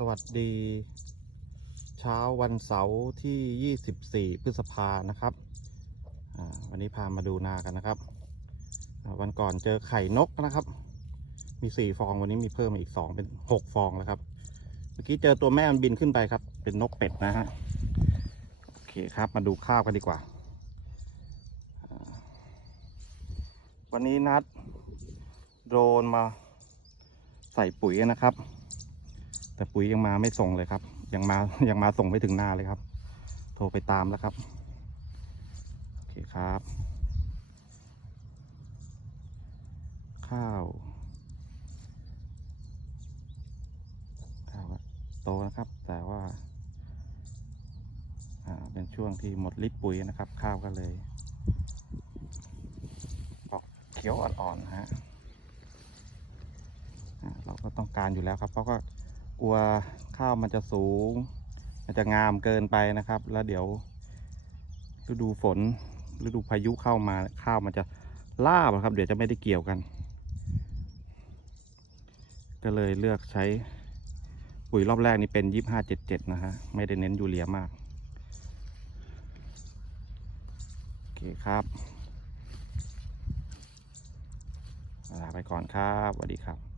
สวัสดี เช้าวันเสาร์ที่ 24 พฤษภานะครับ วันนี้พามาดูนากันนะครับ วันก่อนเจอไข่นกนะครับ มี 4 ฟองวันนี้มีเพิ่มมาอีก 2 เป็น 6 ฟองแล้วครับ เมื่อกี้เจอตัวแม่มันบินขึ้นไปครับ เป็นนกเป็ดนะฮะ โอเคครับมาดูข้าวกันดีกว่าอ่าวันนี้นัดโดรนมาใส่ปุ๋ยนะครับ แต่ปุ๋ยยังมาไม่ส่งเลยครับ ยังมายังมาส่งไม่ถึงหน้าเลยครับ โทรไปตามแล้วครับ โอเคครับ ข้าวข้าวโตนะครับ แต่ว่าอ่าเป็นช่วงที่หมดฤทธิ์ปุ๋ยนะครับ ข้าวก็เลยออกเขียวอ่อนๆนะฮะอ่าเราก็ต้องการอยู่แล้วครับ เพราะก็ กลัวข้าวมันจะสูง มันจะงามเกินไปนะครับ แล้วเดี๋ยวฤดูฝนฤดูพายุเข้ามาข้าวมันจะลาบอะครับ เดี๋ยวจะไม่ได้เกี่ยวกัน ก็เลยเลือกใช้ปุ๋ยรอบแรกนี่เป็นยี่ห้าเจ็ดเจ็ดนะฮะไม่ได้เน้นยูเรียมากโอเคครับลาไปก่อนครับสวัสดีครับ